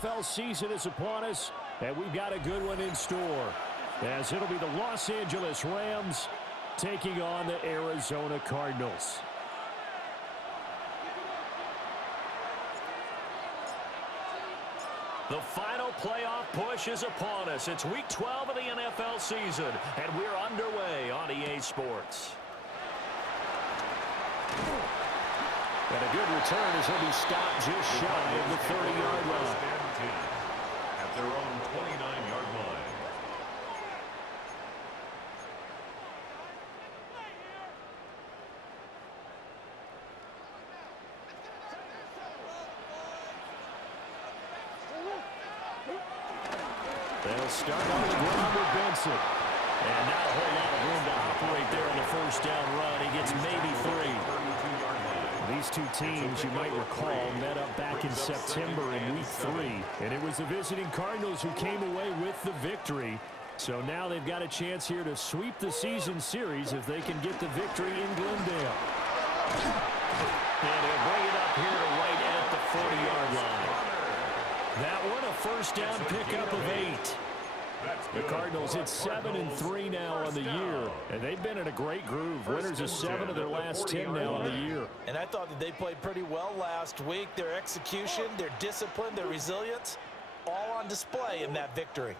NFL season is upon us, and we've got a good one in store, as it'll be the Los Angeles Rams taking on the Arizona Cardinals. The final playoff push is upon us. It's Week 12 of the NFL season, and we're underway on EA Sports. And a good return as he'll be stopped just shy of the 30-yard line. At their own 29-yard line. They'll start on the ground with Benson. And not a whole lot of room to operate there on the first down run. He gets maybe 3. These two teams, you might recall, met up back in September in Week 3. And it was the visiting Cardinals who came away with the victory. So now they've got a chance here to sweep the season series if they can get the victory in Glendale. And they'll bring it up here to right at the 40-yard line. That one a first down pickup of 8. The Cardinals hit 7-3 now on the year, and they've been in a great groove. Winners of 7 of their last 10 now on the year. And I thought that they played pretty well last week. Their execution, their discipline, their resilience, all on display in that victory.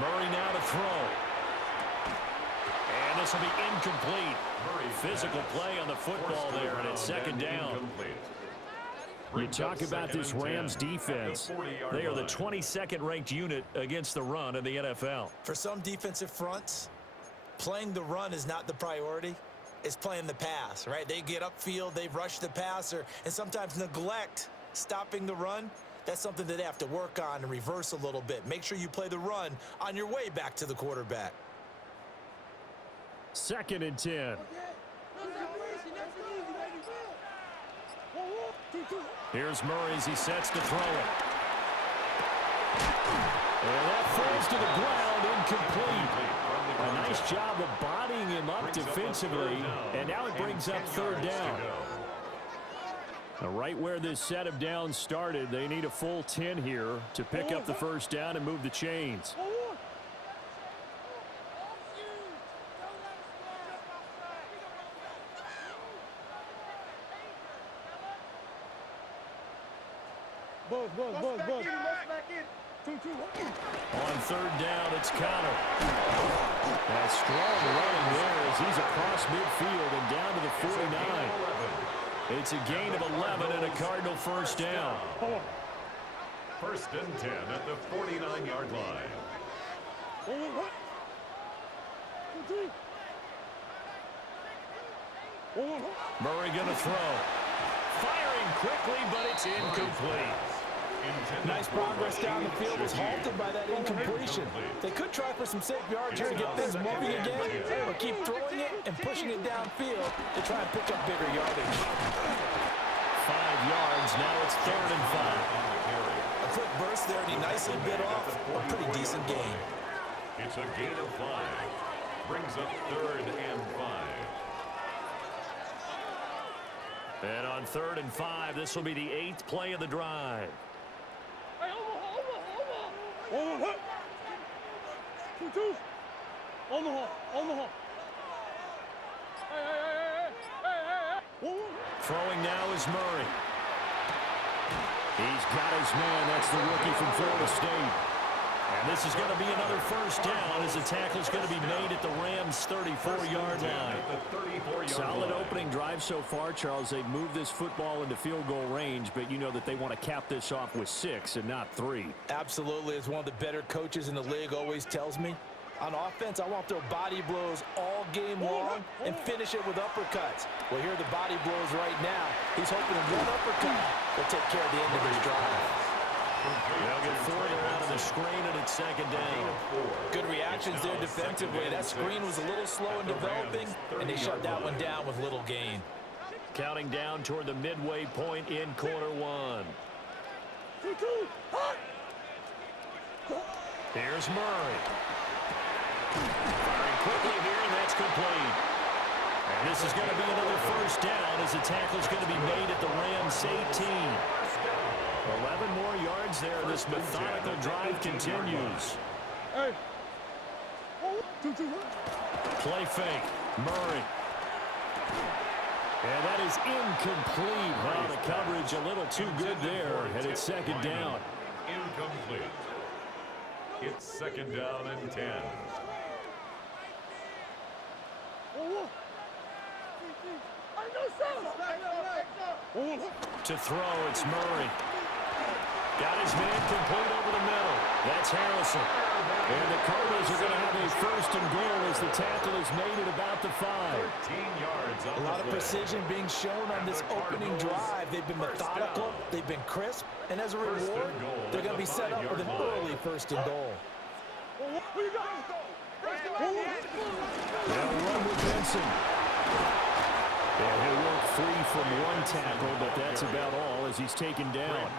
Murray now to throw. And this will be incomplete. Physical play on the football there, and it's second down. You talk about this Rams defense. They are the 22nd ranked unit against the run in the NFL. For some defensive fronts, playing the run is not the priority. It's playing the pass, right? They get upfield, they rush the passer, and sometimes neglect stopping the run. That's something that they have to work on and reverse a little bit. Make sure you play the run on your way back to the quarterback. 2nd and 10. Here's Murray as he sets to throw it. And that falls to the ground, incomplete. A nice job of bodying him up defensively, and now it brings up 3rd down. Now, right where this set of downs started, they need a full 10 here to pick up the first down and move the chains. Buzz. On 3rd down, it's Connor. That strong running there as he's across midfield and down to the 49. It's a gain of 11 and a Cardinal first down. 1st and 10 at the 49-yard line. Murray going to throw. Firing quickly, but it's incomplete. Nice progress down the field was halted by that incompletion. They could try for some safe yards here to get things moving again, or keep throwing it and pushing it downfield to try and pick up bigger yardage. 5 yards, now it's 3rd and 5. A quick burst there, and he nicely bit off a pretty decent gain. It's a gain of 5. Brings up 3rd and 5. And on 3rd and 5, this will be the 8th play of the drive. Throwing now is Murray. He's got his man. That's the rookie from Florida State. And this is going to be another first down as the tackle's going to be made at the Rams' 34-yard line. Solid opening drive so far, Charles. They've moved this football into field goal range, but you know that they want to cap this off with 6 and not 3. Absolutely. As one of the better coaches in the league always tells me, on offense, I want their body blows all game long and finish it with uppercuts. Well, here are the body blows right now. He's hoping that one uppercut will take care of the end of his drive. They'll get further out of the screen, and it's 2nd down. Good reactions there defensively. That screen was a little slow in developing, and they shut that one down with little gain. Counting down toward the midway point in quarter 1. Here's Murray. Firing quickly here, and that's complete. This is going to be another first down as the tackle's going to be made at the Rams 18. 11 more yards there. This methodical drive continues. Hey. Play fake. Murray. And that is incomplete. Wow, the coverage a little too good there. And it's second down. Incomplete. It's second down and 10. To throw, it's Murray. Got his man complete over the middle. That's Harrison. And the Cardinals are going to have a first and goal as the tackle is made at about the 5. 13 yards on A lot of precision being shown on this opening drive. They've been methodical, they've been crisp, and as a reward, they're going to be set up with an early first and goal. They'll run with Benson. And he'll work free from one tackle, but that's about all as he's taken down.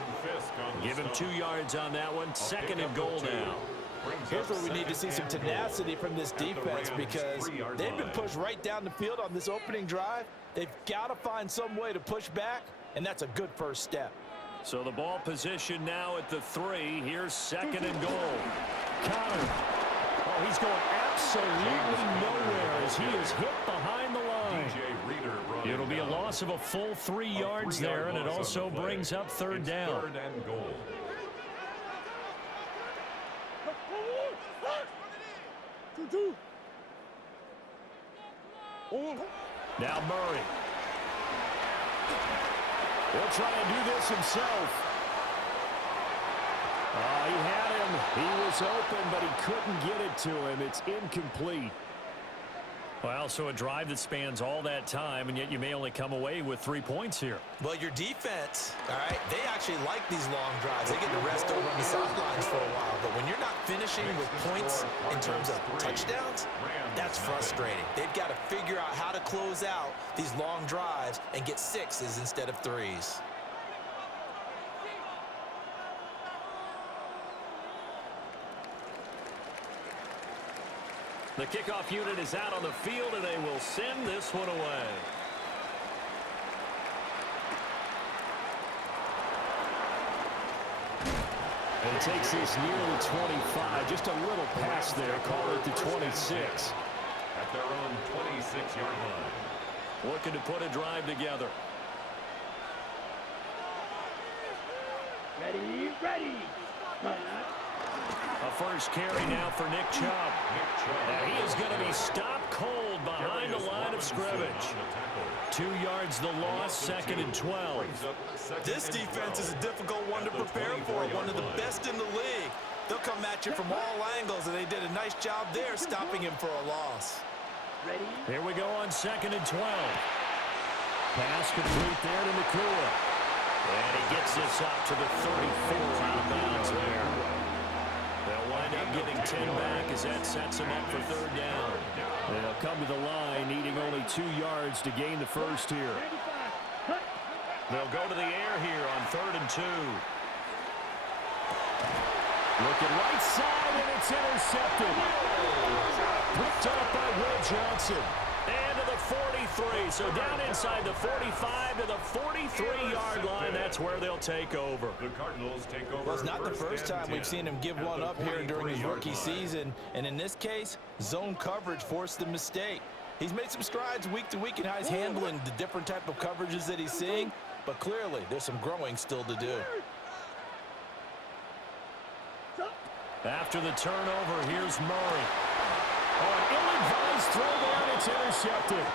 Give him 2 yards on that one. Second and goal now. Here's where we need to see some tenacity from this defense because they've been pushed right down the field on this opening drive. They've got to find some way to push back, and that's a good first step. So the ball position now at the 3. Here's second and goal. Connor. Oh, he's going absolutely nowhere as he is hit behind the line. It'll be a loss of a full 3 yards there, and it also brings up third down. Third and goal. Now Murray. He'll try and do this himself. He had him. He was open, but he couldn't get it to him. It's incomplete. Well, so a drive that spans all that time, and yet you may only come away with 3 points here. Well, your defense, all right, they actually like these long drives. They get to rest over on the sidelines for a while. But when you're not finishing with points in terms of touchdowns, that's frustrating. They've got to figure out how to close out these long drives and get 6s instead of 3s. The kickoff unit is out on the field, and they will send this one away. And it takes this nearly 25. Just a little pass there. Call it the 26. At their own 26-yard line. Looking to put a drive together. Ready. A first carry now for Nick Chubb. And he is going to be stopped cold behind the line of scrimmage. 2 yards the loss, second and 12. This defense is a difficult one to prepare for, one of the best in the league. They'll come at you from all angles, and they did a nice job there stopping him for a loss. Here we go on second and 12. Pass complete there to Nakua. And he gets this up to the 34 out of bounds there. They'll wind up getting 10 back as that sets them up for third down. They'll come to the line needing only 2 yards to gain the first here. They'll go to the air here on third and 2. Looking right side, and it's intercepted. Picked up by Will Johnson. And to the 43. So down inside the 45 to the 43-yard line. That's where they'll take over. The Cardinals take over. Well, it's not the first time we've seen him give one up here during his rookie season. And in this case, zone coverage forced the mistake. He's made some strides week to week in how he's handling the different type of coverages that he's seeing. But clearly, there's some growing still to do. After the turnover, here's Murray. Oh, an ill-advised throw there, and it's intercepted.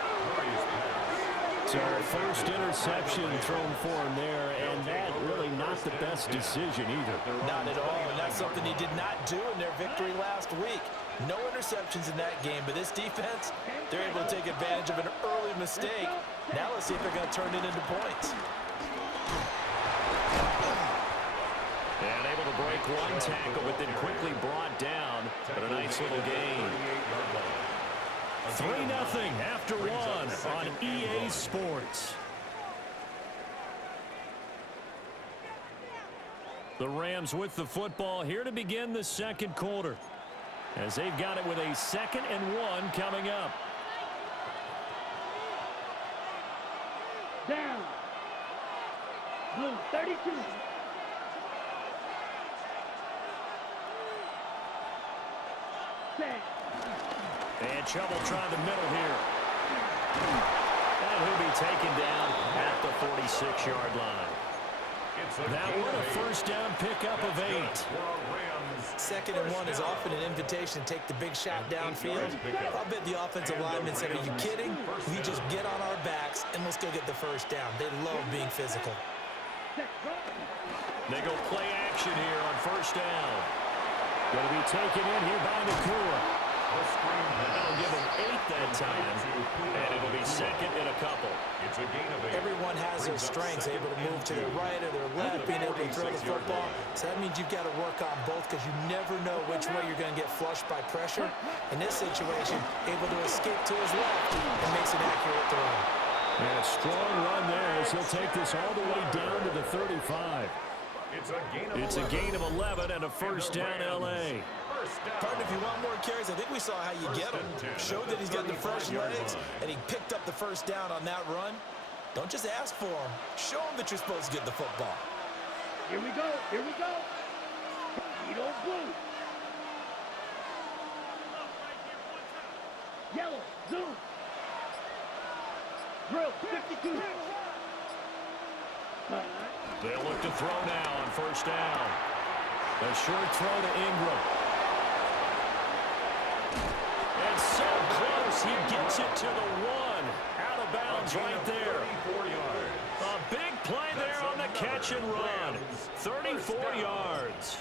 So first interception thrown for him there, and that really not the best decision either. Not at all, and that's something he did not do in their victory last week. No interceptions in that game, but this defense, they're able to take advantage of an early mistake. Now let's see if they're going to turn it into points. And able to break one tackle, but then quickly brought down. But a nice little gain. 3-0 after one on EA Sports. The Rams with the football here to begin the second quarter, as they've got it with a 2nd and 1 coming up. Blue, 32. Set. And trouble trying the middle here. And he'll be taken down at the 46-yard line. That one a first down pickup of 8. 2nd and 1 is often an invitation to take the big shot downfield. I'll bet the offensive lineman said, are you kidding? We just get on our backs and let's go get the first down. They love being physical. They go play action here on first down. Going to be taken in here by Nakua. That'll give him 8 that time, and it'll be 2nd and a couple. It's a gain of 8. Everyone has their strengths, able to move to their right or their left, being able to throw the football. So that means you've got to work on both because you never know which way you're going to get flushed by pressure. In this situation, able to escape to his left and makes an accurate throw. And a strong run there as he'll take this all the way down to the 35. It's a gain of 11 and a first down, L.A. Partner, if you want more carries, I think we saw how you get him. Showed that he's got the fresh legs, and he picked up the first down on that run. Don't just ask for him. Show him that you're supposed to get the football. Here we go. Here we go. Tito blue. Yellow. Zoom. Drill. 52. They'll look to throw now on first down. A short throw to Ingram. And so close, he gets it to the 1. Out of bounds right there. A big play there on the catch and run. 34 yards.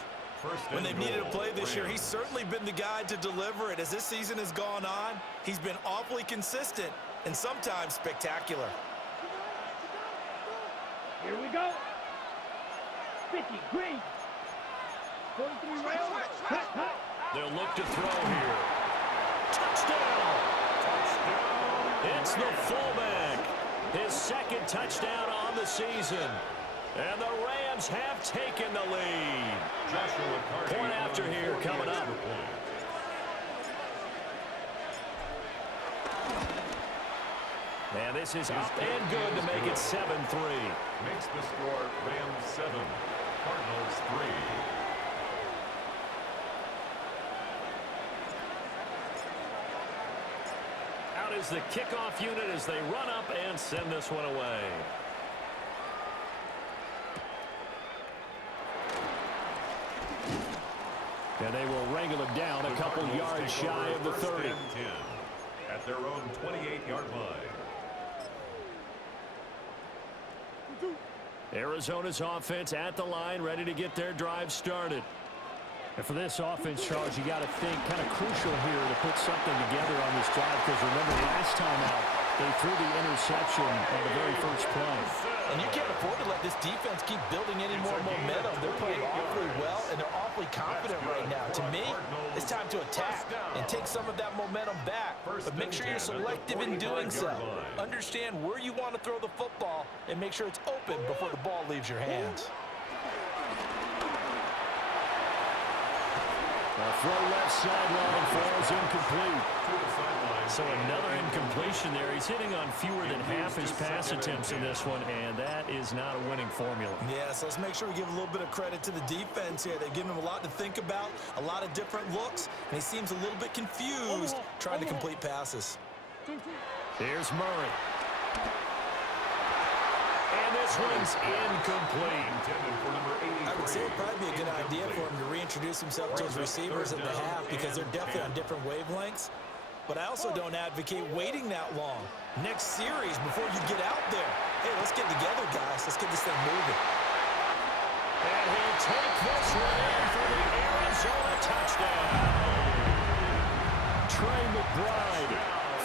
When they've needed a play this year, he's certainly been the guy to deliver it. As this season has gone on, he's been awfully consistent and sometimes spectacular. Here we go. 50, green. 43 rounds. They'll look to throw here. Touchdown! It's the fullback. His 2nd touchdown on the season. And the Rams have taken the lead. Point after here coming up. And this is up and good to make it 7-3. Makes the score Rams 7, Cardinals 3. Out is the kickoff unit as they run up and send this one away. And they will wrangle him down a couple yards shy of the 30. At their own 28-yard line. Arizona's offense at the line, ready to get their drive started. And for this offense, Charles, you got to think kind of crucial here to put something together on this drive because remember last time out, they threw the interception on the very first play. And you can't afford to let this defense keep building any more momentum. They're playing awfully well, and they're awfully confident right now. To me, it's time to attack and take some of that momentum back. But make sure you're selective in doing so. Understand where you want to throw the football and make sure it's open before the ball leaves your hands. A throw left sideline falls incomplete. So another incompletion there. He's hitting on fewer than half his pass attempts in this one, and that is not a winning formula. Yeah, so let's make sure we give a little bit of credit to the defense here. They've given him a lot to think about, a lot of different looks, and he seems a little bit confused trying to complete passes. Here's Murray. And this one's incomplete. I would say it'd probably be a good idea for him to reintroduce himself to his receivers at the half because they're definitely on different wavelengths. But I also don't advocate waiting that long. Next series, before you get out there, hey, let's get together, guys. Let's get this thing moving. And he'll take this one in for the Arizona touchdown. Trey McBride,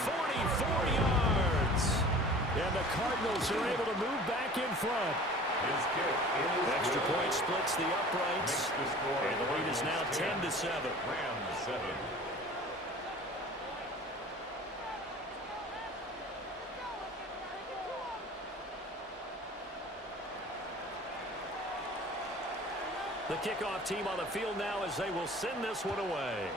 44 yards. And the Cardinals are able to move back in front. Extra point splits the uprights. And the lead is now 10-7. Rams 7. The kickoff team on the field now as they will send this one away.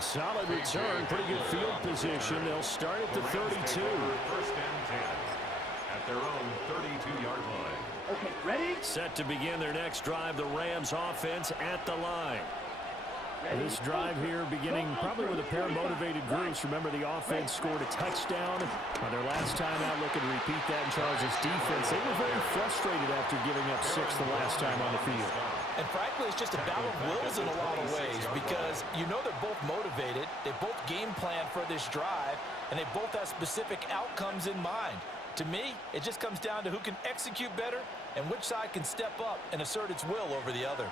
Solid return, pretty good field position. They'll start at the 32. First and 10 at their own 32-yard line. Okay, ready? Set to begin their next drive, the Rams offense at the line. This drive here beginning probably with a pair of motivated groups. Remember, the offense scored a touchdown on their last time out, looking to repeat that in Charles' defense. They were very frustrated after giving up 6 the last time on the field. And frankly, it's just a battle of wills in a lot of ways because you know they're both motivated. They both game plan for this drive, and they both have specific outcomes in mind. To me, it just comes down to who can execute better and which side can step up and assert its will over the other.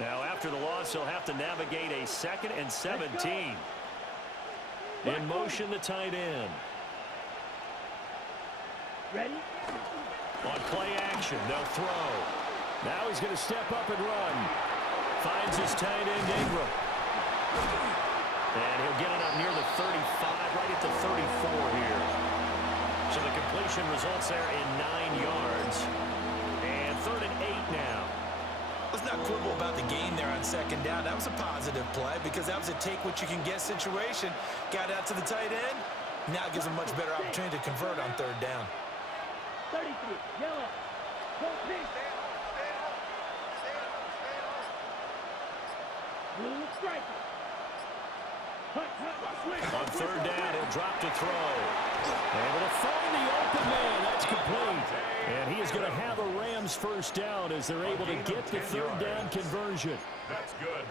Now, after the loss, he'll have to navigate a 2nd and 17. In motion, the tight end. Ready? On play action, they'll throw. Now he's going to step up and run. Finds his tight end, Ingram. And he'll get it up near the 35, right at the 34 here. So the completion results there in 9 yards. And 3rd and 8 now. Let's not quibble about the gain there on 2nd down. That was a positive play because that was a take-what-you-can-get situation. Got out to the tight end. Now it gives them a much better opportunity to convert on 3rd down. 33, yellow. Go pitch. Blue striker. On 3rd down, he'll drop to throw. Able to find the open man. That's complete. And he is going to have a Rams first down as they're able to get the 3rd down conversion. That's good.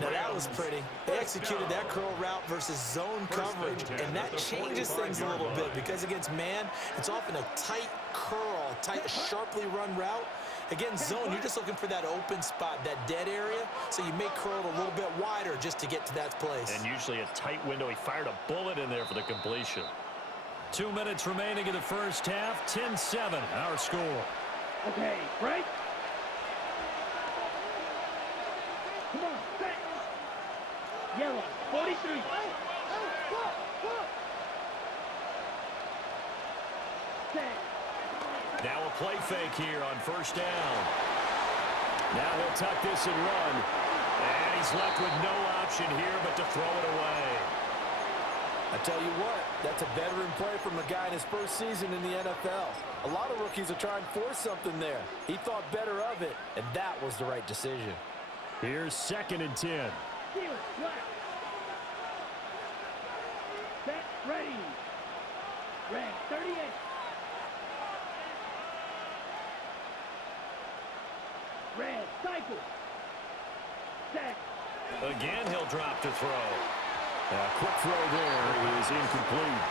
Now that was pretty. They executed that curl route versus zone coverage, and that changes things a little bit because against man, it's often a tight curl, tight, sharply run route. Against zone, you're just looking for that open spot, that dead area, so you may curl it a little bit wider just to get to that place. And usually a tight window. He fired a bullet in there for the completion. 2 minutes remaining in the first half. 10-7, our score. Okay, break. Come on, set. Yellow, 43. Set. Now a play fake here on 1st down. Now he'll tuck this and run. And he's left with no option here but to throw it away. I tell you what, that's a veteran play from a guy in his first season in the NFL. A lot of rookies are trying to force something there. He thought better of it, and that was the right decision. Here's 2nd and 10. Steal, flat. Set, ready. Red, 38. Red, cycle. Set. Again, he'll drop to throw. Quick throw there is incomplete.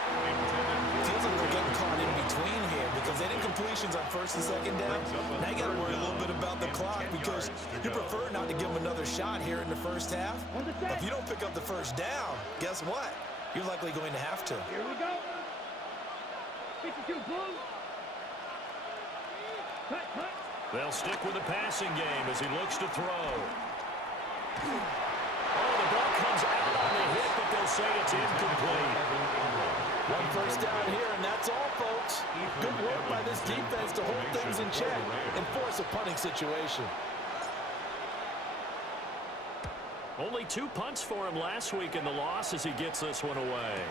Feels like they're getting caught in between here because they did completions on 1st and 2nd down. Now you got to worry a little bit about the clock because you prefer not to give them another shot here in the first half. But if you don't pick up the 1st down, guess what? You're likely going to have to. Here we go. 52 blue. Cut, cut. They'll stick with the passing game as he looks to throw. Oh, the ball comes out on the hit, but they'll say it's incomplete. 1 first down here, and that's all, folks. Good work by this defense to hold things in check and force a punting situation. Only 2 punts for him last week in the loss as he gets this one away.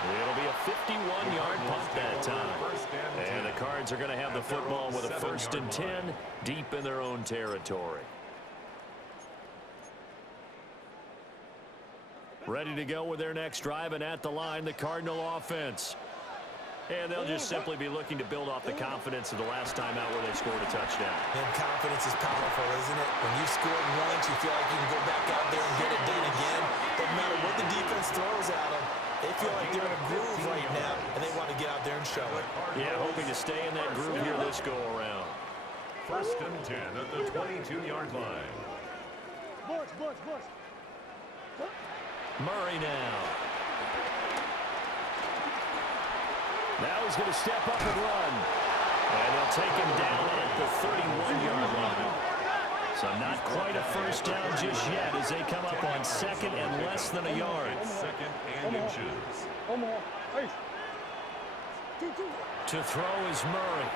It'll be a 51-yard punt that time. And the Cards are going to have the football with a 1st and 10 deep in their own territory. Ready to go with their next drive, and at the line, the Cardinal offense. And they'll just simply be looking to build off the confidence of the last time out where they scored a touchdown. And confidence is powerful, isn't it? When you've scored once, you feel like you can go back out there and get it done again. Doesn't matter what the defense throws at them. They feel like they're in a groove right now, and they want to get out there and show it. Yeah, hoping to stay in that groove here this go-around. 1st and 10 at the 22-yard line. Murray now. Now he's going to step up and run. And they'll take him down at the 31-yard line. So not quite a 1st down just yet as they come up on 2nd and less than a yard. 2nd and inches. To throw is Murray.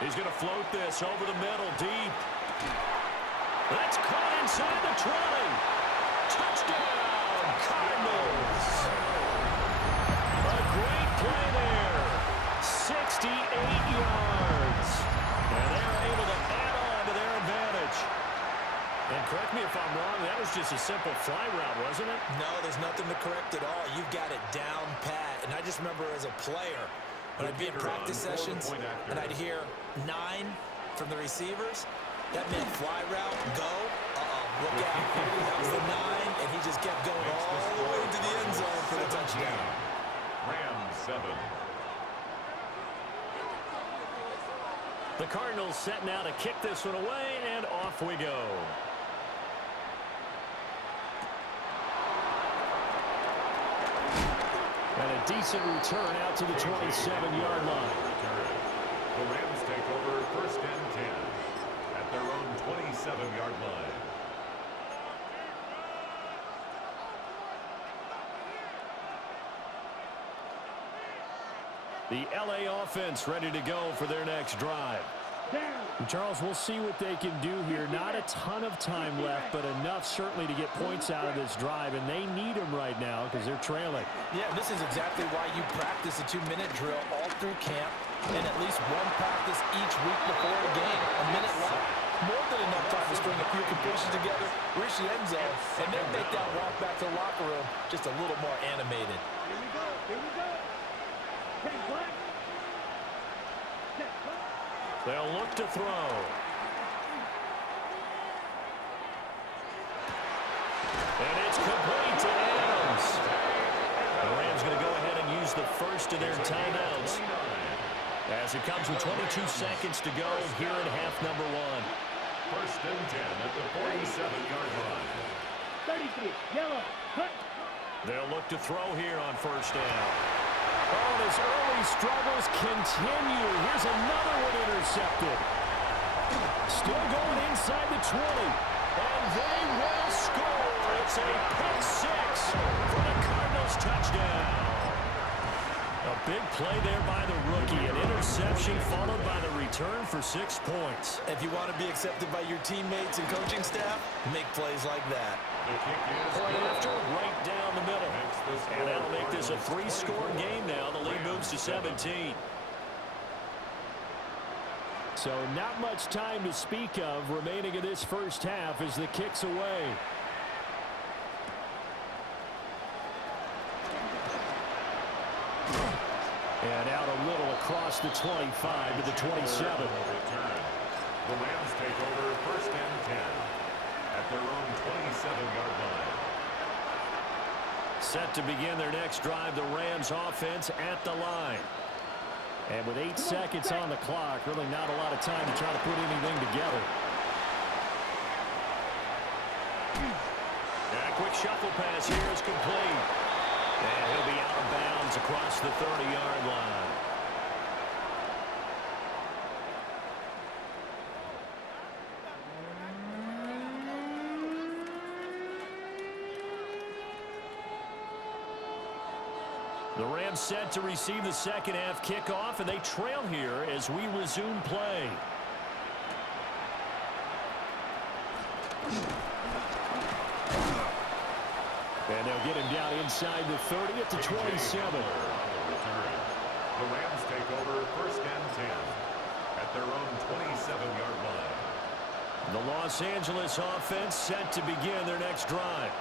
He's going to float this over the middle deep. That's caught inside the 20. Touchdown, Cardinals. A great play there. 68 yards. And they're able to add on to their advantage. And correct me if I'm wrong, that was just a simple fly route, wasn't it? No, there's nothing to correct at all. You've got it down pat. And I just remember as a player, when I'd be in practice sessions and I'd hear 9 from the receivers, that meant fly route, go, look out. That was the 9, and he just kept going all the way to the end zone for the touchdown. Rams 7. The Cardinals set now to kick this one away, and off we go. And a decent return out to the 27-yard line. The Rams take over first and 10 at their own 27-yard line. The LA offense ready to go for their next drive. And Charles, we'll see what they can do here. Not a ton of time left, but enough certainly to get points out of this drive, and they need them right now because they're trailing. Yeah, this is exactly why you practice a 2-minute drill all through camp and at least one practice each week before a game. A minute left. More than enough time to string a few completions together, reach the end zone, and then make that walk back to the locker room just a little more animated. Here we go. Here we go. Ten black. They'll look to throw. And it's complete to Adams. The Rams going to go ahead and use the first of their timeouts as it comes with 22 seconds to go here in half number 1. First and 10 at the 47-yard line. 33. Yellow. Cut. They'll look to throw here on first down. Oh, and his early struggles continue. Here's another one intercepted. Still going inside the 20. And they will score. It's a pick 6 for the Cardinals touchdown. A big play there by the rookie. An interception followed by the return for 6 points. If you want to be accepted by your teammates and coaching staff, make plays like that. The kick is Point good. after, right down the middle. And that'll make this a 3-score game now. The lead moves to 17. So not much time to speak of remaining in this first half as the kick's away. And out a little across the 25 to the 27. The Rams take over first and 10 at their own 27-yard line. Set to begin their next drive, the Rams offense at the line. And with 8 seconds on the clock, really not a lot of time to try to put anything together. And a quick shuffle pass here is complete. And he'll be out of bounds across the 30-yard line. The Rams set to receive the second half kickoff, and they trail here as we resume play. And they'll get him down inside the 30 at the 27. The Rams take over first and 10 at their own 27-yard line. The Los Angeles offense set to begin their next drive.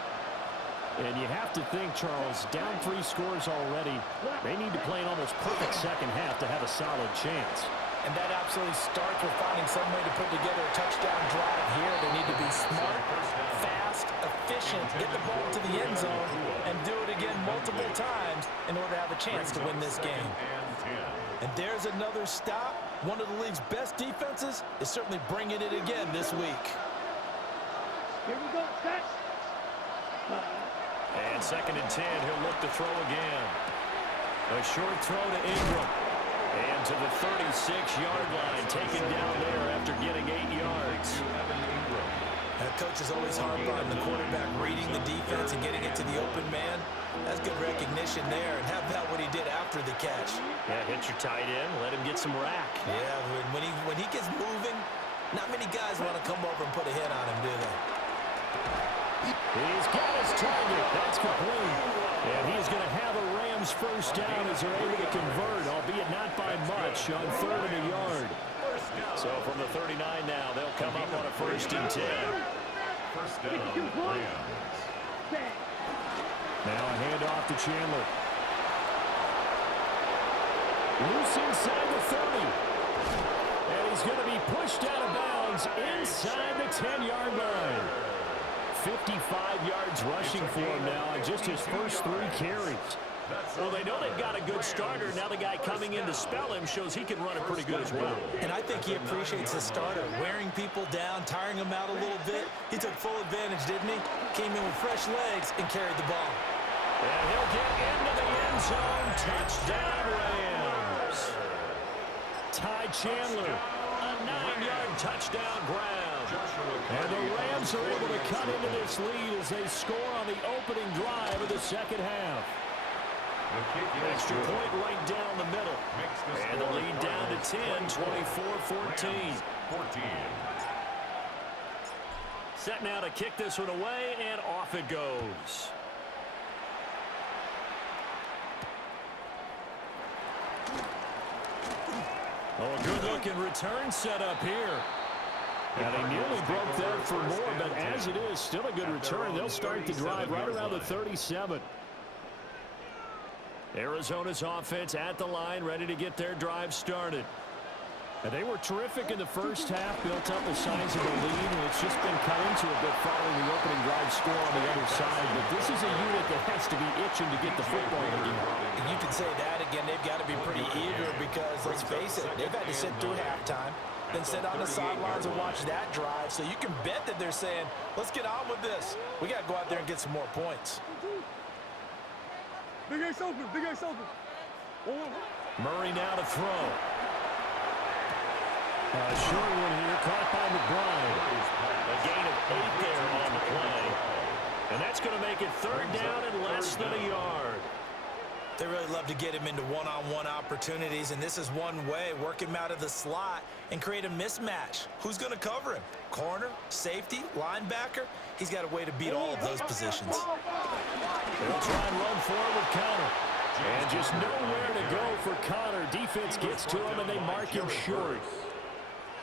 And you have to think, Charles, down 3 scores already. They need to play an almost perfect second half to have a solid chance. And that absolutely starts with finding some way to put together a touchdown drive here. They need to be smart, fast, efficient, get the ball to the end zone, and do it again multiple times in order to have a chance to win this game. And there's another stop. One of the league's best defenses is certainly bringing it again this week. Here we go. Set. And second and 10, he'll look to throw again. A short throw to Ingram. And to the 36-yard line, taken down there after getting 8 yards. Coach is always hard on the quarterback reading the defense and getting it to the open man. That's good recognition there. And how about what he did after the catch? Yeah, hit your tight end, let him get some rack. Yeah, when he gets moving, Not many guys want to come over and put a hit on him, do they? He's got his target. That's complete. And he's going to have a Rams first down as they're able to convert, albeit not by much, on 3rd and a yard. So from the 39 now, they'll come up on a 1st and 10. First down, Rams. Now a handoff to Chandler. Loose inside the 30. And he's going to be pushed out of bounds inside the 10-yard line. 55 yards rushing for him now on just his first 3 carries. Well, they know they've got a good starter. Now the guy coming in to spell him shows he can run it pretty good as well. And I think he appreciates the starter, wearing people down, tiring them out a little bit. He took full advantage, didn't he? Came in with fresh legs and carried the ball. And he'll get into the end zone. Touchdown, Rams. Ty Chandler, a 9-yard touchdown grab. And the Rams are able to cut into this lead as they score on the opening drive of the second half. Extra point right down the middle. And the lead down to 10, 24-14. Set now to kick this one away, and off it goes. Oh, a good-looking return set up here. And they nearly broke that for more, but as it is, still a good return. They'll start the drive right around the 37. Arizona's offense at the line, ready to get their drive started. And they were terrific in the first half, built up a sizable lead, and it's just been cut into a bit following the opening drive score on the other side. But this is a unit that has to be itching to get the football again. And you can say that again. They've got to be pretty eager because, let's face it, they've had to sit through halftime, then sit on the sidelines and watch that drive. So you can bet that they're saying, let's get on with this. We got to go out there and get some more points. Big Ace open, Big Ace open. Murray now to throw. Short one here, caught by McBride. A gain of 8 there on the play. And that's going to make it 3rd down and less than a yard. They really love to get him into one-on-one opportunities, and this is one way, work him out of the slot and create a mismatch. Who's going to cover him? Corner, safety, linebacker? He's got a way to beat all of those positions. They'll try and run forward with Connor. And just nowhere to go for Connor. Defense gets to him, and they mark him short.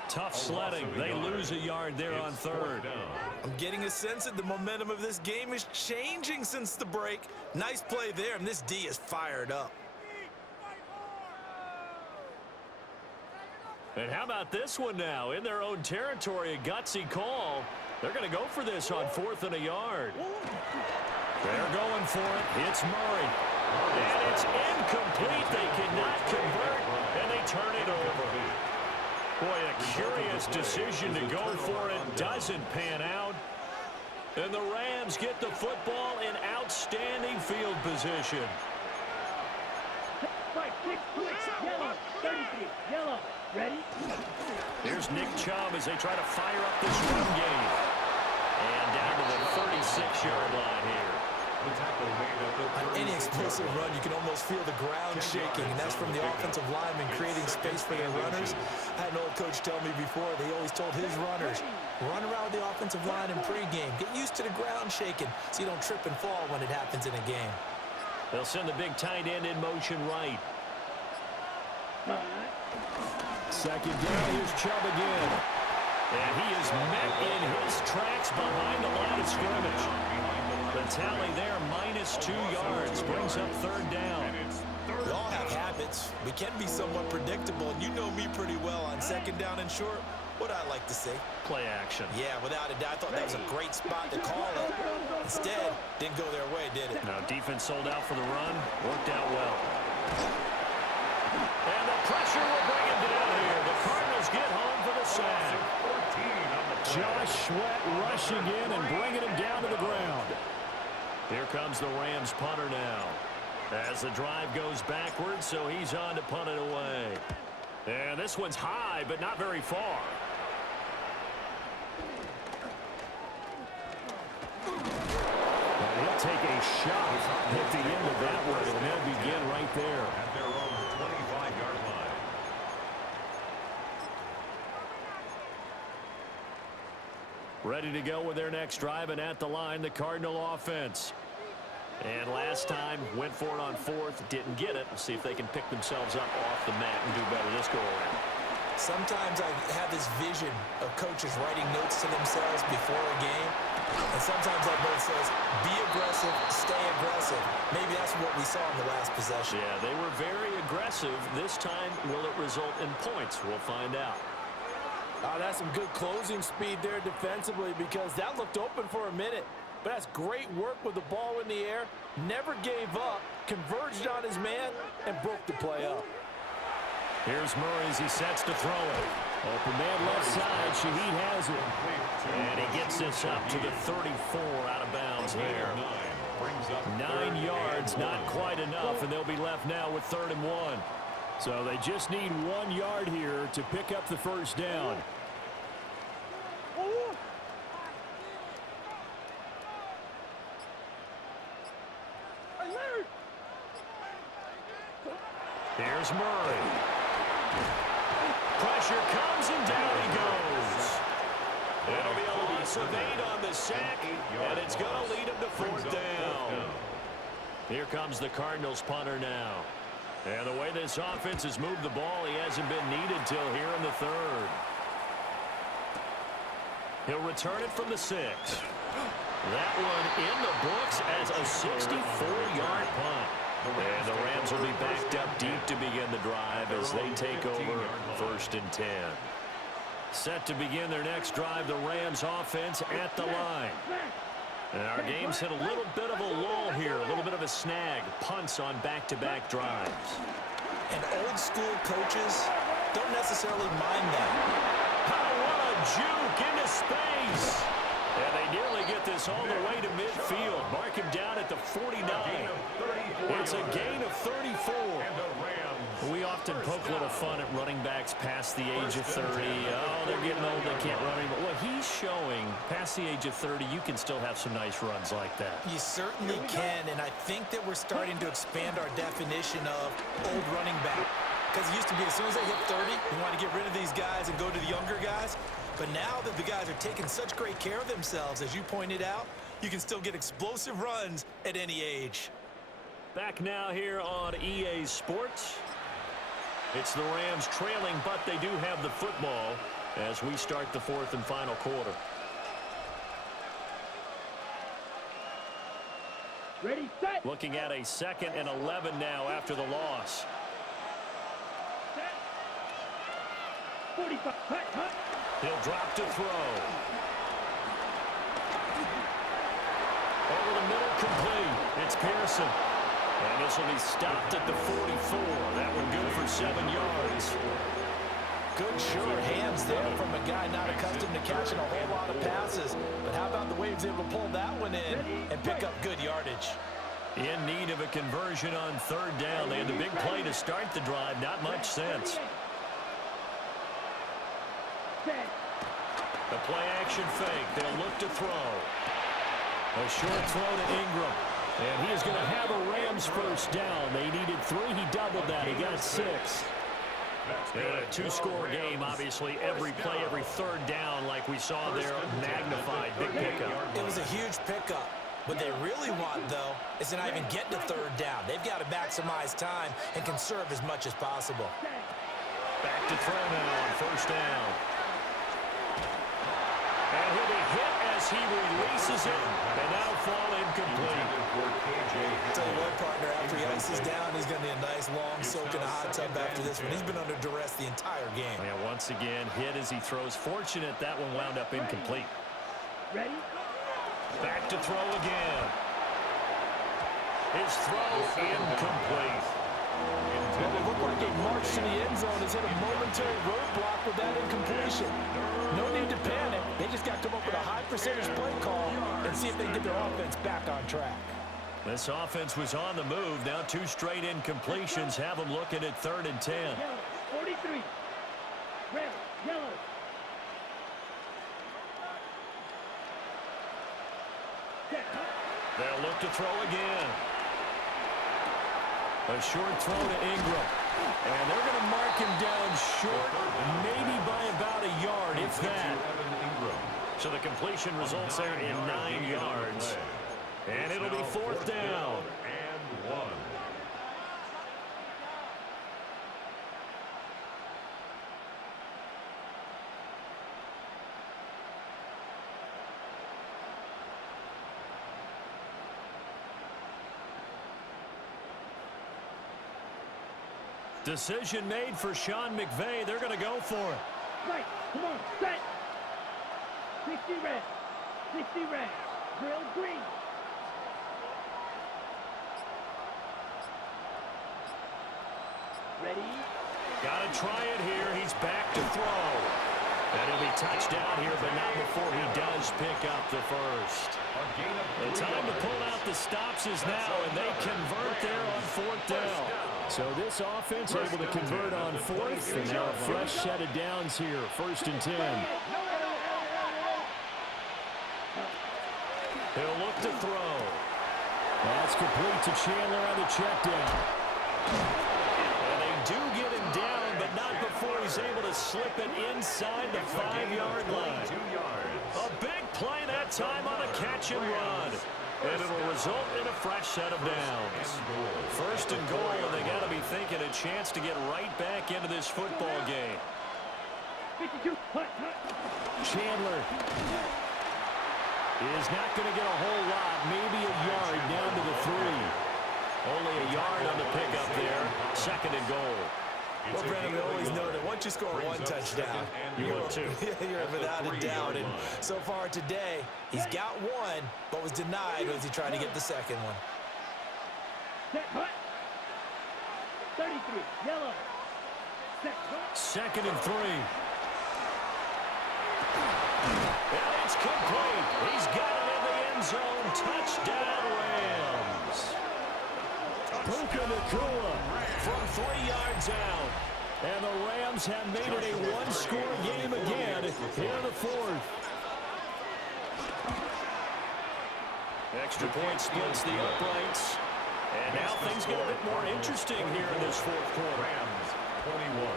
Tough sledding. They lose a yard there on 3rd. I'm getting a sense that the momentum of this game is changing since the break. Nice play there, and this D is fired up. And how about this one now? In their own territory, a gutsy call. They're going to go for this on 4th and a yard. They're going for it. It's Murray. And it's incomplete. They cannot convert, and they turn it over. Boy, a curious decision to go for it. Doesn't pan out. And the Rams get the football in outstanding field position. Yellow, 33, yellow. Ready? Here's Nick Chubb as they try to fire up this run game. And down to the 36-yard line here. On any explosive run, you can almost feel the ground shaking, and that's from the offensive linemen creating space for their runners. I had an old coach tell me before, they always told his runners, run around the offensive line in pregame. Get used to the ground shaking so you don't trip and fall when it happens in a game. They'll send the big tight end in motion right. Second down, here's Chubb again. And he is met in his tracks behind the line of scrimmage. The tally there, -2 yards, brings up 3rd down. We all have habits. We can be somewhat predictable, and you know me pretty well on 2nd down and short. What I like to see. Play action. Yeah, without a doubt. I thought that was a great spot to call it. Instead, didn't go their way, did it? Now defense sold out for the run. Worked out well. And the pressure will bring him down here. The Cardinals get home for the sack. Josh Sweat rushing in and bringing him down to the ground. Here comes the Rams punter now. As the drive goes backwards, so he's on to punt it away. And this one's high, but not very far. He'll take a shot at the end of that one, and they'll begin right there. At their own 25-yard line. ready to go with their next drive, and at the line, the Cardinal offense. And last time, went for it on fourth, didn't get it. We'll see if they can pick themselves up off the mat and do better this go-around. Sometimes I have this vision of coaches writing notes to themselves before a game. And sometimes that note says, be aggressive, stay aggressive. Maybe that's what we saw in the last possession. Yeah, they were very aggressive. This time, will it result in points? We'll find out. That's some good closing speed there defensively, because that looked open for a minute. But that's great work with the ball in the air. Never gave up, converged on his man, and broke the play up. Here's Murray as he sets to throw it. Open man left side. Shaheed has it. And he gets this up to the 34 out of bounds there. 9 yards, not quite enough, and they'll be left now with 3rd and 1. So they just need 1 yard here to pick up the first down. Here's Murray. Pressure comes, and down he goes. It'll be a loss of 8 on the sack, and it's going to lead him to 4th down. Here comes the Cardinals punter now. And the way this offense has moved the ball, he hasn't been needed till here in the 3rd. He'll return it from the 6. That one in the books as a 64-yard punt. And the Rams will be backed up deep to begin the drive as they take over 1st and 10. Set to begin their next drive, the Rams offense at the line. And our game's hit a little bit of a lull here, a little bit of a snag. Punts on back-to-back drives. And old-school coaches don't necessarily mind that. Oh, what a juke into space. And they nearly get this all the way to midfield. Mark him down at the 49. It's a gain of 34. We often poke a little fun at running backs past the age of 30. Oh, they're getting old, they can't run anymore. Well, he's showing past the age of 30, you can still have some nice runs like that. You certainly can, and I think that we're starting to expand our definition of old running back. Because it used to be as soon as they hit 30, you want to get rid of these guys and go to the younger guys. But now that the guys are taking such great care of themselves, as you pointed out, you can still get explosive runs at any age. Back now here on EA Sports. It's the Rams trailing, but they do have the football as we start the 4th and final quarter. Ready, set. Looking at a 2nd and 11 now after the loss. Set. 45. Hut, hut. He'll drop to throw. Over the middle, complete. It's Pearson. And this will be stopped at the 44. That one good for 7 yards. Good, sure hands there from a guy not accustomed to catching a whole lot of passes. But how about the way he was able to pull that one in and pick up good yardage? In need of a conversion on 3rd down. They had the big play to start the drive. Not much sense. The play-action fake. They'll look to throw. A short throw to Ingram. And he is going to have a Rams first down. They needed 3. He doubled that. He got 6. And a 2-score game, obviously. Every play, every 3rd down, like we saw there, magnified. Big pickup. It was a huge pickup. What they really want, though, is to not even get to 3rd down. They've got to maximize time and conserve as much as possible. Back to throw now on 1st down. And he'll be hit as he releases it, and now fall incomplete. Tell you what, partner, after he ices down, he's going to be a nice long soak in a hot tub after this one. He's been under duress the entire game. Yeah, once again, hit as he throws. Fortunate that one wound up incomplete. Ready? Back to throw again. His throw incomplete. Well, it looked like a march to the end zone has hit a momentary roadblock with that incompletion. No need to panic. They just got to come up with a high percentage play call and see if they can get their offense back on track. This offense was on the move. Now 2 straight incompletions have them looking at 3rd and 10. Yellow, 43. Red, yellow. Set. They'll look to throw again. A short throw to Ingram. And they're going to mark him down short, maybe by about a yard, if that. So the completion results there in 9 yards. And it'll be fourth down. And 1. Decision made for Sean McVay. They're going to go for it. Right, come on, set. 60 red, 60 red, drill green. Ready? Got to try it here. He's back to throw. And he'll be touched down here, but not before he does pick up the first. The time to pull out the stops is now, and they convert there on fourth down. So this offense able to convert on fourth, and now a fresh set of downs here, 1st and 10. He'll look to throw. That's complete to Chandler on the check down. And they do get him down, but not before he's able to slip it inside the 5-yard line. A big play that time on a catch and run. And it'll result in a fresh set of downs. 1st and goal, and they got to be thinking a chance to get right back into this football game. 52, Chandler is not going to get a whole lot, maybe a yard down to the 3. Only a yard on the pickup there. 2nd and goal. Well, Brandon, we always know that once you score one touchdown, you're without a doubt. And so far today, he's got one, but was denied as he tried to get the second one. set, hut. 33, yellow. Set, hut. 2nd and 3. And it's complete. He's got it in the end zone. Touchdown, Rams. Puka Nacua From 3 yards out. And the Rams have made it a one-score game again here in the 4th. Extra point splits the uprights. And now things get a bit more interesting here in this 4th quarter. Rams 21.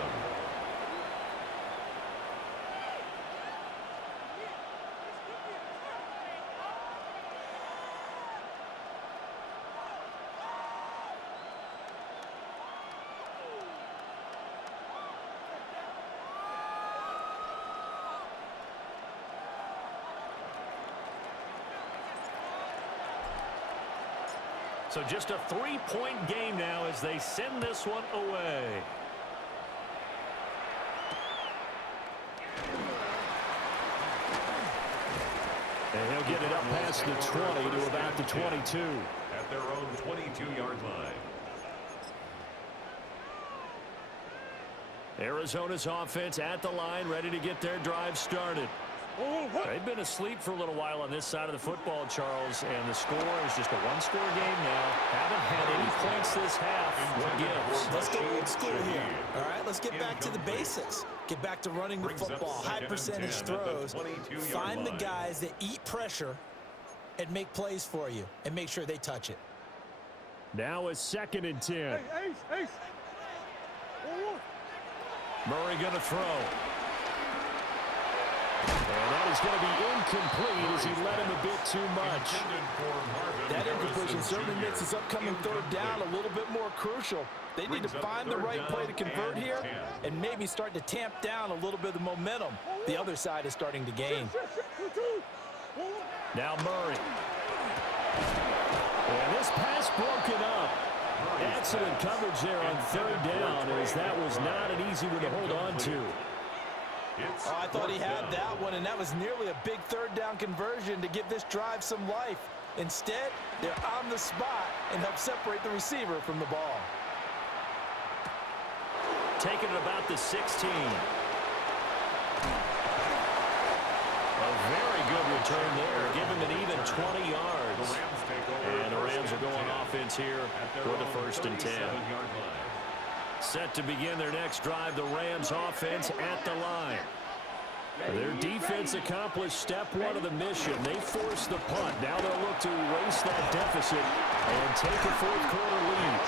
So just a 3-point game now as they send this one away. And he'll get it up past the 20 to about the 22. At their own 22-yard line. Arizona's offense at the line, ready to get their drive started. They've been asleep for a little while on this side of the football, Charles, and the score is just a one-score game now. Haven't had any points this half. What gives? Let's go old school here. All right, let's get back to the basics. Get back to running the football, high percentage throws. Find the guys that eat pressure and make plays for you, and make sure they touch it. Now a 2nd and 10. Ace. Murray going to throw. And that is going to be incomplete as he led him a bit too much. That incompletion certainly makes this upcoming 3rd down a little bit more crucial. They need to find the right play to convert here and maybe start to tamp down a little bit of the momentum the other side is starting to gain. Now Murray. And this pass broken up. Excellent coverage there on 3rd down as that was not an easy one to hold on to. Oh, I thought he had that one, and that was nearly a big 3rd down conversion to give this drive some life. Instead, they're on the spot and help separate the receiver from the ball. Taking it about the 16. A very good return there. Give him an even 20 yards. And the Rams are going offense here for the 1st and 10. Set to begin their next drive, the Rams offense at the line. Their defense accomplished step 1 of the mission. They forced the punt. Now they'll look to erase that deficit and take a 4th quarter lead.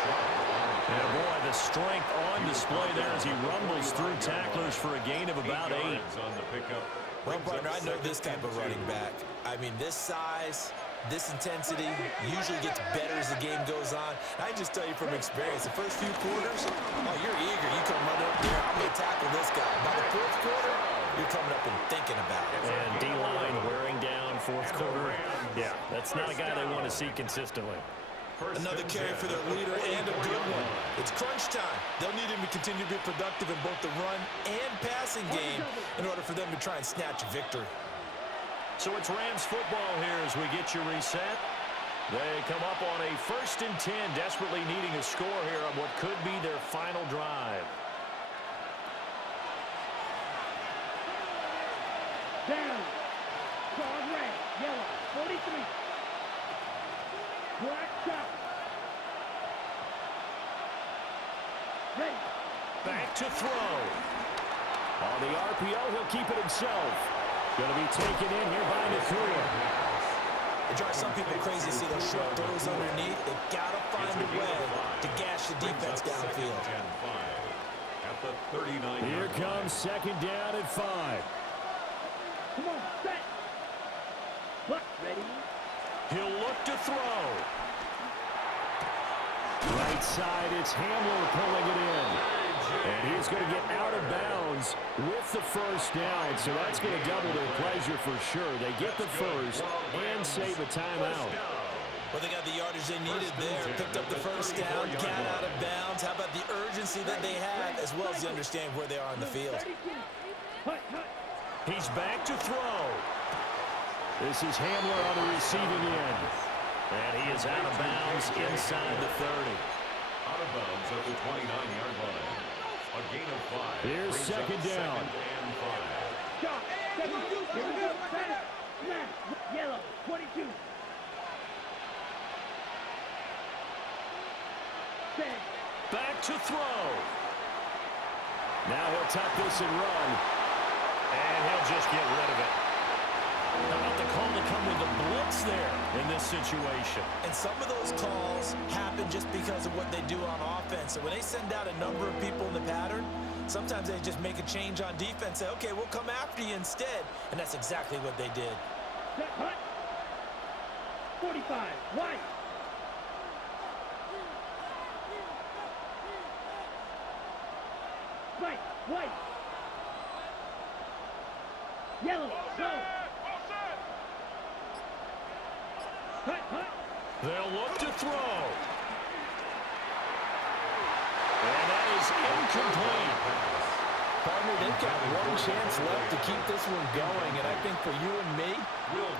And boy, the strength on display there as he rumbles through tacklers for a gain of about 8. On the pickup Well, partner, I know this type of running back. I mean, this size, this intensity usually gets better as the game goes on. And I just tell you from experience, the first few quarters, oh, you're eager. You come running up there, I'm going to tackle this guy. By the fourth quarter, you're coming up and thinking about it. And D-line wearing down fourth quarter. Yeah, that's not a guy they want to see consistently. Another carry for their leader and a good one. It's crunch time. They'll need him to continue to be productive in both the run and passing game in order for them to try and snatch a victory. So it's Rams football here as we get you reset. They come up on a 1st and 10, desperately needing a score here on what could be their final drive. Down. Dog red. Yellow. 43. Black shot. Ready. Back to throw. On the RPO, he'll keep it himself. Going to be taken in here by Nakua. It drives some people crazy to see those short throws underneath. They've got to find a way to gash the defense downfield. At the 39. Here comes 2nd down and 5. Come on, set. What? Ready? He'll look to throw. Right side, it's Hamler pulling it in. And he's going to get out of bounds with the 1st down. So that's going to double their pleasure for sure. They get the 1st and save a timeout. Well, they got the yardage they needed there. Picked up the 1st down, got out of bounds. How about the urgency that they have, as well as the understanding where they are on the field. He's back to throw. This is Hamler on the receiving end. And he is out of bounds inside the 30. Out of bounds at the 29-yard line. A gain of 5. Here's 2nd down. 2nd and 5. Shot. 7. Here we go. Set. Snap. Yellow. 22. Set. Back to throw. Now he'll tuck this and run. And he'll just get rid of it. How about the call to come with the blitz there in this situation? And some of those calls happen just because of what they do on offense. So when they send out a number of people in the pattern, sometimes they just make a change on defense. Say, okay, we'll come after you instead. And that's exactly what they did. Set. Hut. 45. White. Right. White. Yellow. Go. Hut. Hut. They'll look to throw. And that is incomplete. Partner, they've got one chance left to keep this one going, and I think for you and me,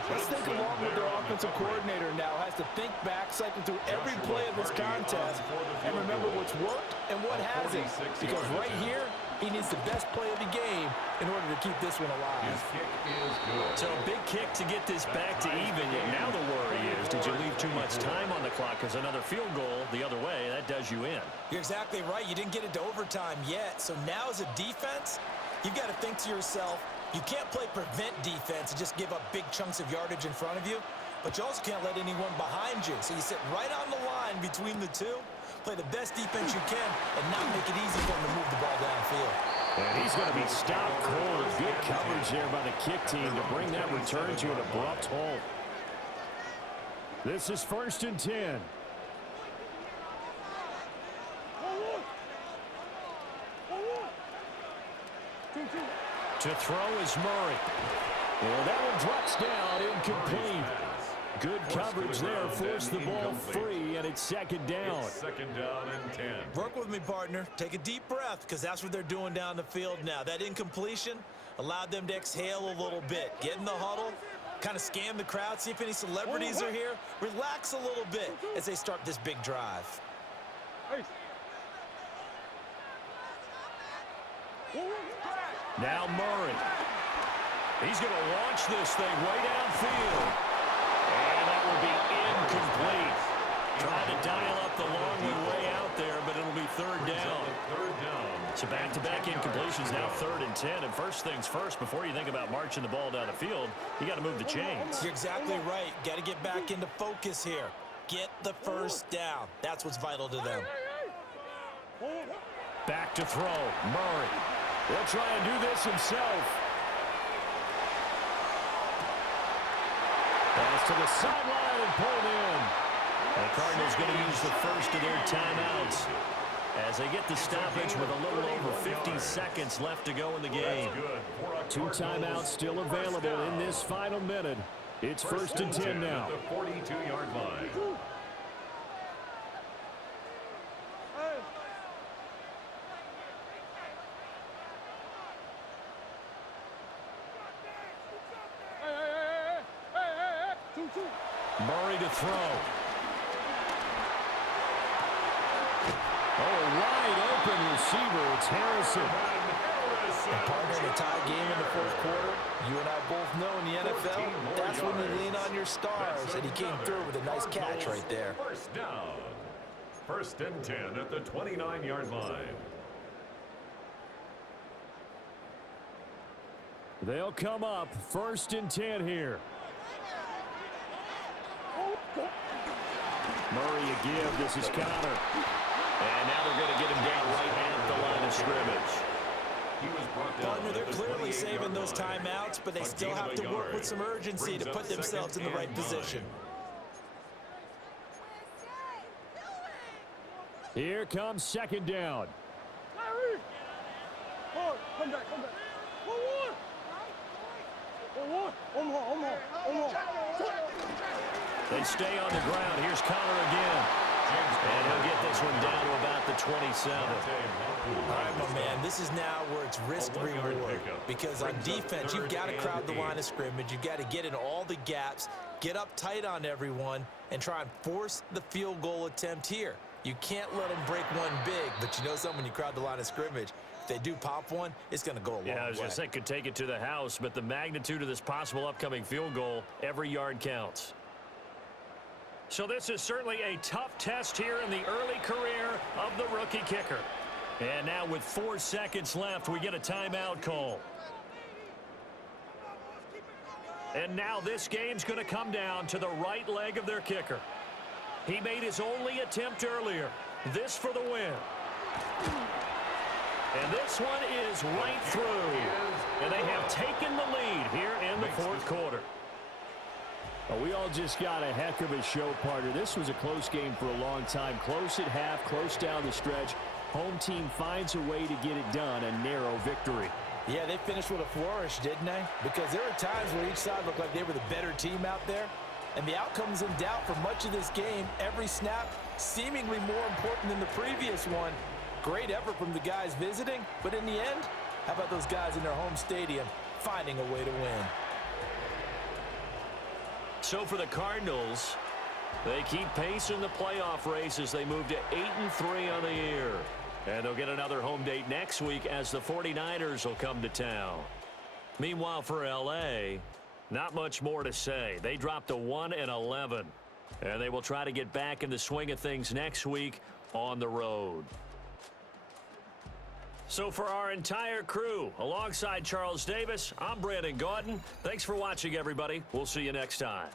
let's think along with their offensive coordinator now. Has to think back, cycle through every play of this contest, and remember what's worked and what hasn't. Because right here, he needs the best play of the game in order to keep this one alive. His kick is good. So a big kick to get this back to even. Yet now the worry is, did you leave too much time on the clock? Because another field goal the other way, that does you in. You're exactly right. You didn't get it to overtime yet. So now as a defense, you've got to think to yourself, you can't play prevent defense and just give up big chunks of yardage in front of you, but you also can't let anyone behind you. So you sit right on the line between the two, play the best defense you can, and not make it easy for them to move the ball downfield. And he's going to be stopped cold. Good coverage there by the kick team to bring that return to an abrupt halt. This is 1st and 10. To throw is Murray. And that one drops down, incomplete. Good coverage there, forced the ball free, and it's 2nd down. It's 2nd down and 10. Work with me, partner. Take a deep breath, because that's what they're doing down the field now. That incompletion allowed them to exhale a little bit. Get in the huddle, kind of scan the crowd, see if any celebrities are here. Relax a little bit as they start this big drive. Now Murray. He's going to launch this thing way downfield. And that will be incomplete. Trying to dial up the long way out there, but it'll be 3rd down. So back-to-back incompletions, now 3rd and 10. And first things first, before you think about marching the ball down the field, you got to move the chains. You're exactly right. Got to get back into focus here. Get the 1st down. That's what's vital to them. Back to throw. Murray. He'll try and do this himself. Pass to the sideline and pulled in. The Cardinals going to use the first of their timeouts as they get the stoppage with a little over 50 seconds left to go in the game. 2 timeouts still available in this final minute. It's 1st and 10 now. The 42-yard line. Murray to throw. Oh, wide open receiver. It's Harrison. And partner, in a tie game in the fourth quarter, you and I both know in the NFL, that's when you lean on your stars. And he came through with a nice catch right there. First down. 1st and 10 at the 29-yard line. They'll come up 1st and 10 here. Murray a give. This is Connor. And now they're going to get him down right at the line of scrimmage. He was brought down. Partner, they're clearly saving those timeouts, but they still have to work with some urgency to put themselves in the right position. Here comes 2nd down. They stay on the ground. Here's Connor again. And he'll get this one down to about the 27. All right, my man, this is now where it's risk-reward. Because on defense, you've got to crowd the line of scrimmage. You've got to get in all the gaps, get up tight on everyone, and try and force the field goal attempt here. You can't let them break one big, but you know something, when you crowd the line of scrimmage, if they do pop one, it's going to go a long way. Yeah, I was going to say could take it to the house, but the magnitude of this possible upcoming field goal, every yard counts. So this is certainly a tough test here in the early career of the rookie kicker. And now with 4 seconds left, we get a timeout call. And now this game's going to come down to the right leg of their kicker. He made his only attempt earlier. This for the win. And this one is right through. And they have taken the lead here in the fourth quarter. Well, we all just got a heck of a show, partner. This was a close game for a long time. Close at half, close down the stretch. Home team finds a way to get it done, a narrow victory. Yeah, they finished with a flourish, didn't they? Because there were times where each side looked like they were the better team out there. And the outcome's in doubt for much of this game. Every snap seemingly more important than the previous one. Great effort from the guys visiting, but in the end, how about those guys in their home stadium finding a way to win? So for the Cardinals, they keep pace in the playoff race as they move to 8-3 on the year. And they'll get another home date next week as the 49ers will come to town. Meanwhile, for L.A., not much more to say. They dropped to 1-11. And they will try to get back in the swing of things next week on the road. So for our entire crew, alongside Charles Davis, I'm Brandon Gaudin. Thanks for watching, everybody. We'll see you next time.